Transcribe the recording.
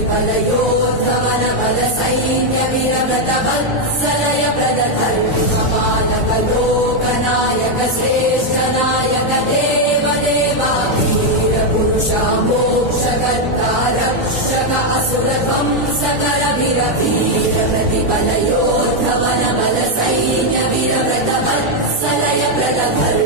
प्रतिफलयोद्धवन बल सैन्य वीरव्रत वत्सलय प्रदधर्मपालक लोकनायक श्रेष्ठ नायक देव देवा वीर पुरुषा मोक्षकर्ता रक्षक असुर ध्वंसकर वीर वीर प्रतिफलयोद्धवन बल सैन्य वीरव्रत वत्सलय प्रदधर्म